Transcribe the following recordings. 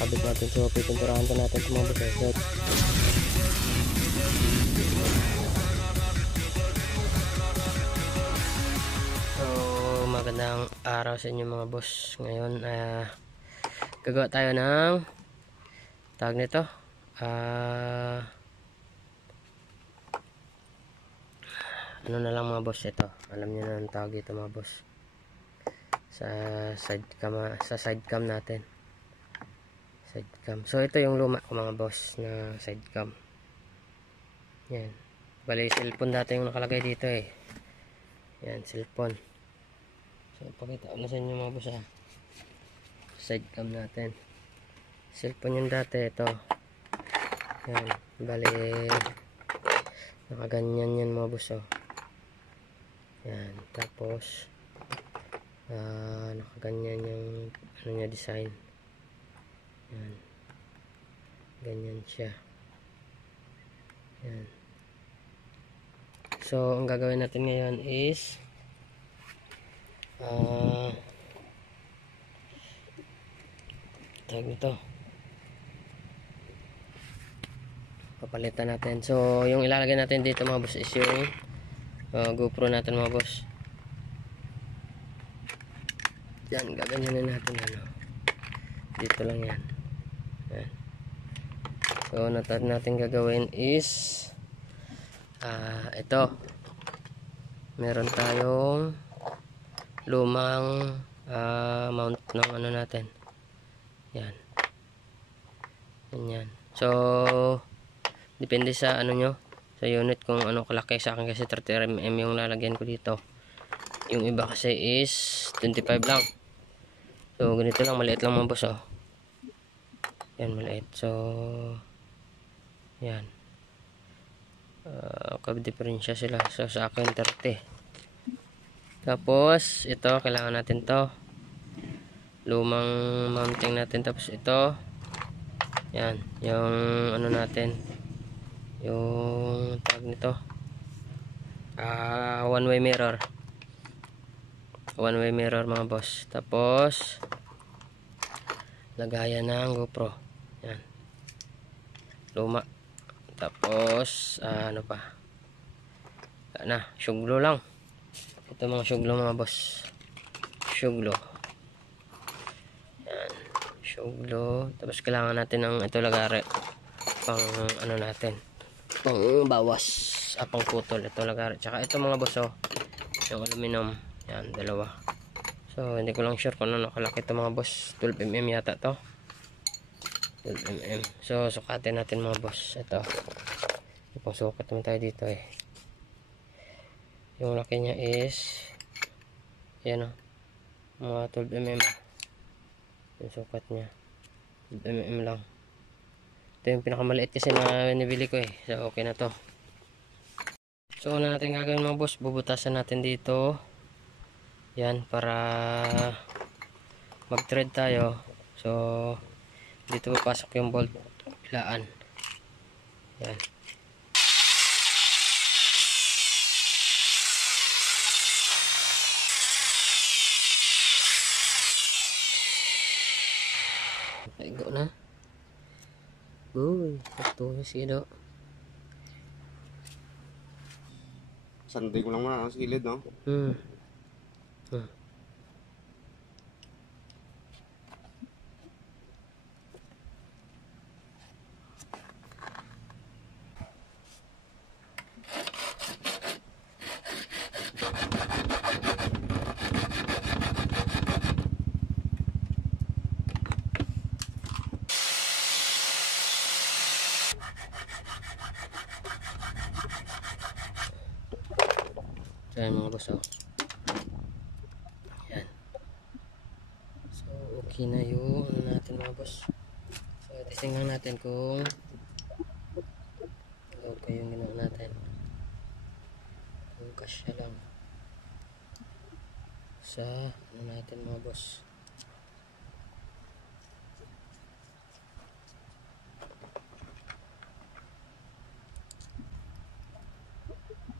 kakabit natin. So pipinturahan pa natin sa mga boss. So magandang araw sa inyo mga boss. Ngayon gagawa tayo ng tawag nito ano na lang mga boss. Ito alam niyo na ang tawag dito mga boss, sa side cam natin, side cam. So ito yung luma ko mga boss na side cam. Yan, bali cellphone dati yung nakalagay dito yan, cellphone. So pakita ko na sa inyo mga boss side cam natin, cellphone yung dati. Ito yan, bali nakaganyan yan mga boss yan. Tapos nakaganyan yung ano niya, design yan, ganyan siya yan. So ang gagawin natin ngayon is tawag nito, papalitan natin. So yung ilalagay natin dito mga boss is yung GoPro natin mga boss. Yan, gaganyanin natin dito lang yan. So natin gagawin is ito, meron tayong lumang mount ng ano natin yan, ganyan. So depende sa ano nyo, sa unit kung ano kalaki. Sa akin kasi 30mm yung lalagyan ko dito, yung iba kasi is 25 lang. So ganito lang, maliit lang mga boss yan, maliit. So yan, diferensya sila. So sa akin 30. Tapos ito, kailangan natin to, lumang mounting natin. Tapos ito yan, yung ano natin, yung tag nito, one way mirror mga boss. Tapos lagayan ng GoPro yan, luma. Tapos ano pa syuglo lang. Ito mga syuglo mga boss, syuglo yan, syuglo. Tapos kailangan natin ng ito, lagare pang ano natin, pang bawas, pang putol. Ito lagare, tsaka ito mga boss yung aluminum yan, dalawa. So hindi ko lang sure kung ano nakalaki ito mga boss, 12mm yata to, 12mm. So sukatin natin mga boss. Ito ipang sukat naman tayo dito yung laki niya is yan mga 12mm yung sukat niya, 12mm lang. Ito yung pinakamaliit kasi na nabili ko so okay na to. So una natin gagawin mga boss, bubutasan natin dito yan para mag thread tayo. So dito papasok yung bolt bilaan yan. Go na. Uy, patuloy siya Sanday ko lang muna sa gilid, no? Ayan mga boss yan. So okay na yung ano natin mga boss. So testingnan natin kung okay yung ginawa natin, kung kasya lang sa ano natin mga boss.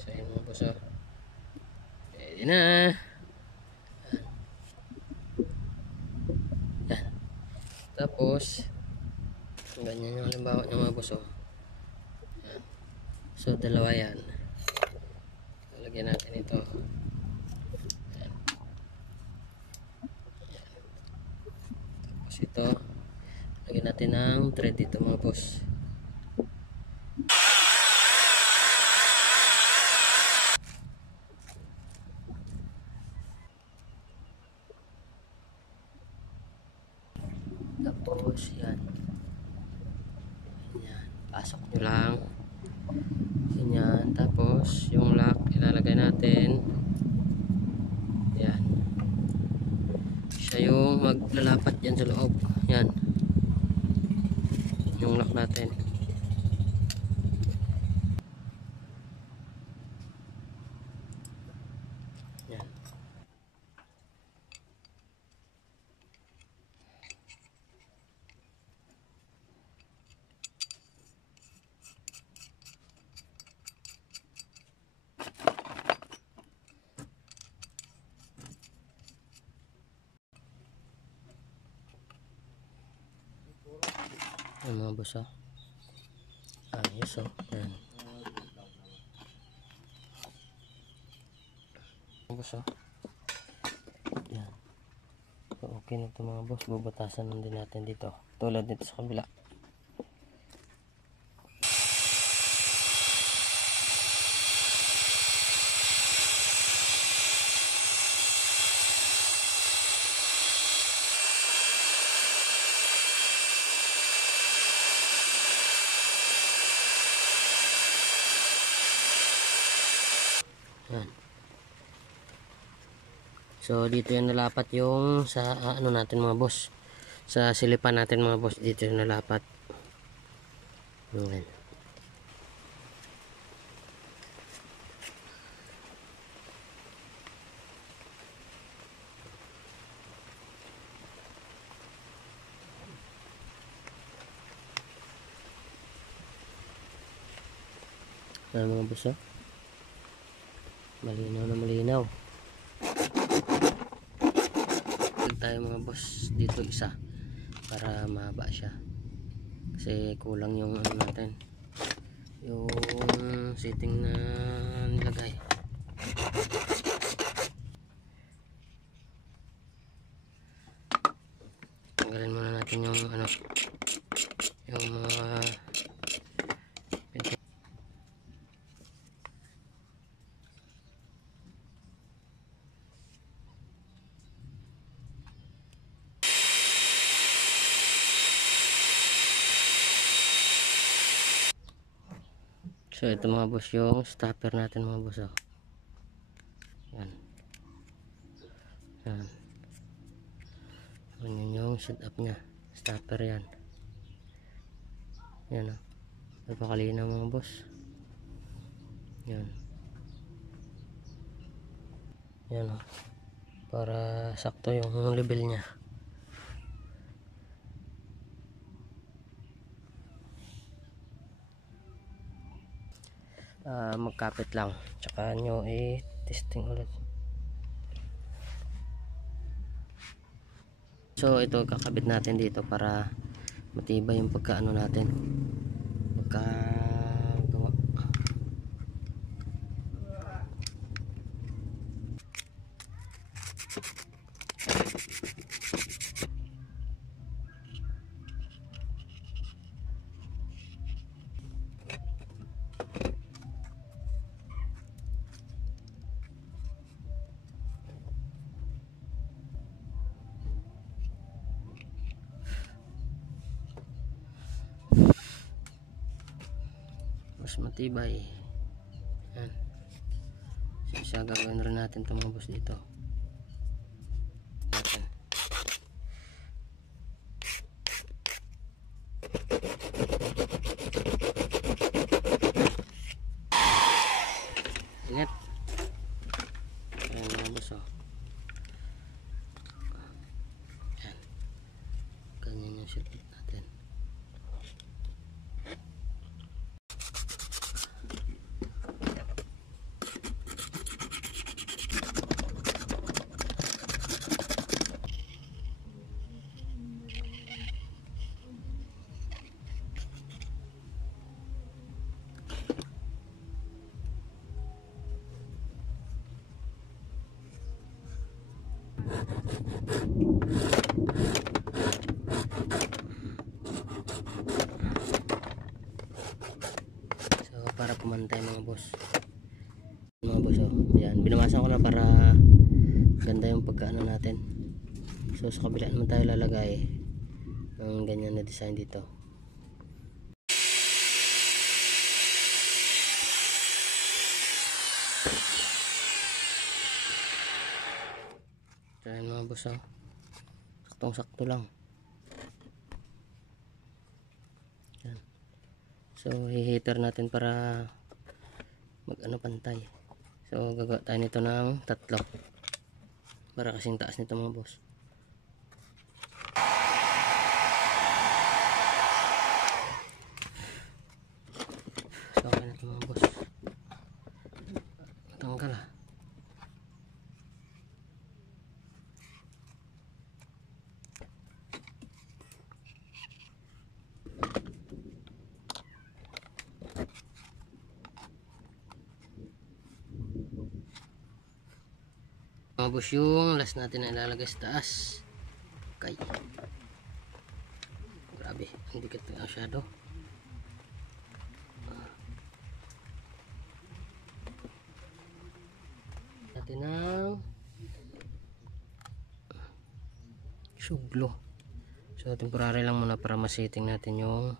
So yun mga boss pwede na. Yan. Tapos Ganyan yung halimbawa ng mga boss, oh. Yan. So dalawa yan, lagyan natin ito. Yan. Yan. Tapos ito lagyan natin ng thread dito mga boss. Tapos yan, yan, pasok nyo lang yan. Tapos yung lock ilalagay natin, yan, siya yung maglalapat yan sa loob. Yan yung lock natin. Yan. Yan mga boss, oh. Ayos, oh. Yan mga boss, oh. Yan. So, okay na ito mga boss. Bubutasan din natin dito tulad dito sa kabila. Yan. So dito yung nalapat yung sa ano natin mga boss, sa silipan natin mga boss, dito yung nalapat. Yan. Yan mga boss, oh. Malinaw na malinaw. Tayo mga boss dito isa para mahaba siya kasi kulang yung ano natin, yung setting na nilagay. Tanggalin muna natin yung ano, yung mga so ito mga boss yung stopper natin mga boss, oh. Yan. Yan. Yan yung setup nya, stopper yan. Yan, oh. Napakalinaw mga boss. Yan. Yan, oh. Para sakto yung level nya. Magkapit lang tsaka nyo i-testing ulit. So ito kakabit natin dito para matibay yung pagkaano natin, pagkagawa. Mas matibay. Yan. So, siya gagawin rin natin itong mga boss dito. Natin. Ingat. Ayan mga boss, oh. Yan. Ganyan yung silpit natin. pumantay mga boss. Mga boss, oh. Ayan, binamasan ko na para ganda yung pagkaano natin. So sa kabila naman tayo lalagay ng ganyan na design dito. Ayan mga boss, oh. Saktong sakto lang. Ayan. So hihitter natin para mag-ano pantay. So gagawa tayo nito ng 3 para kasing taas nito mga boss. So okay na ito mga boss. Tanggal ah. Mga boss, yung last natin na ilalagay sa taas. Okay. Grabe, hindi dikit na masyado. Natin ng suglo. So temporary lang muna para masetting natin yung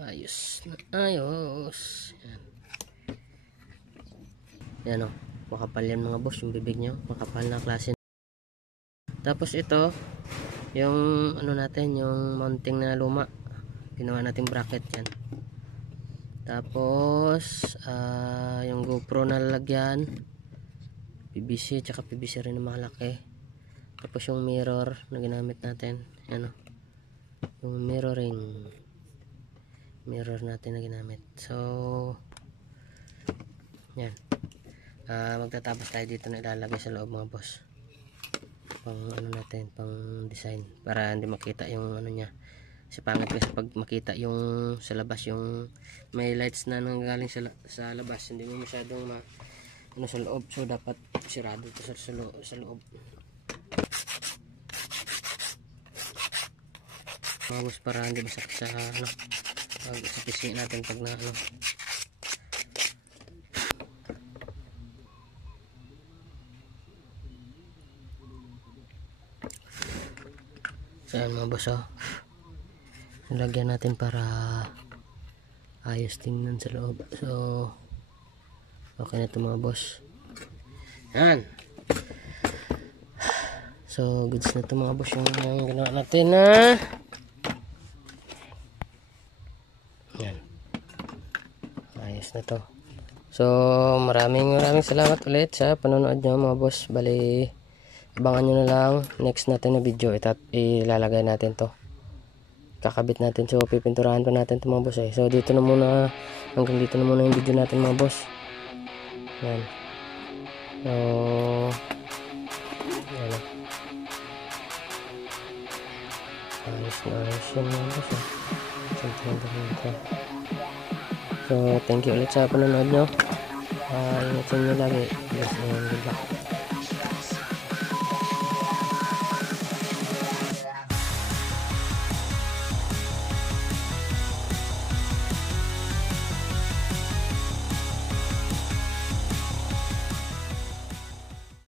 ayos na ayos. Yan o, makapal yan mga boss, yung bibig nyo, makapal na klase. Tapos ito yung ano natin, yung mounting na luma, ginawa natin bracket yan. Tapos yung GoPro na lalagyan PVC, tsaka PVC rin na malaki. Tapos yung mirror na ginamit natin, yan o, yung mirror natin na ginamit. So yan, magtatapos tayo dito na ilalagay sa loob mga boss, pang ano natin, pang design, para hindi makita yung ano nya. Kasi pangit kasi pag makita yung sa labas, yung may lights na nanggaling sa labas, hindi mo masyadong ano sa loob. So dapat sirado ito sa loob mga boss, para hindi masakit sa ano, pag sa PC natin pag na ano. So yan mga boss, oh, nilagyan natin para ayos tingnan sa loob. So okay na ito mga boss. Yan. So goods na ito mga boss, yung ginawa natin na yan. Ayos na to. So maraming salamat ulit sa panonood nyo mga boss. Bali, abangan nyo na lang next natin na video. Ilalagay natin to, kakabit natin. So pipinturahan pa natin ito mga boss eh. So dito na muna, hanggang dito na muna yung video natin mga boss. Yan. So yan. Ayos na ayos yun mga boss eh. So thank you ulit sa panonood nyo. Ingat nyo lagi. Yes, and good luck.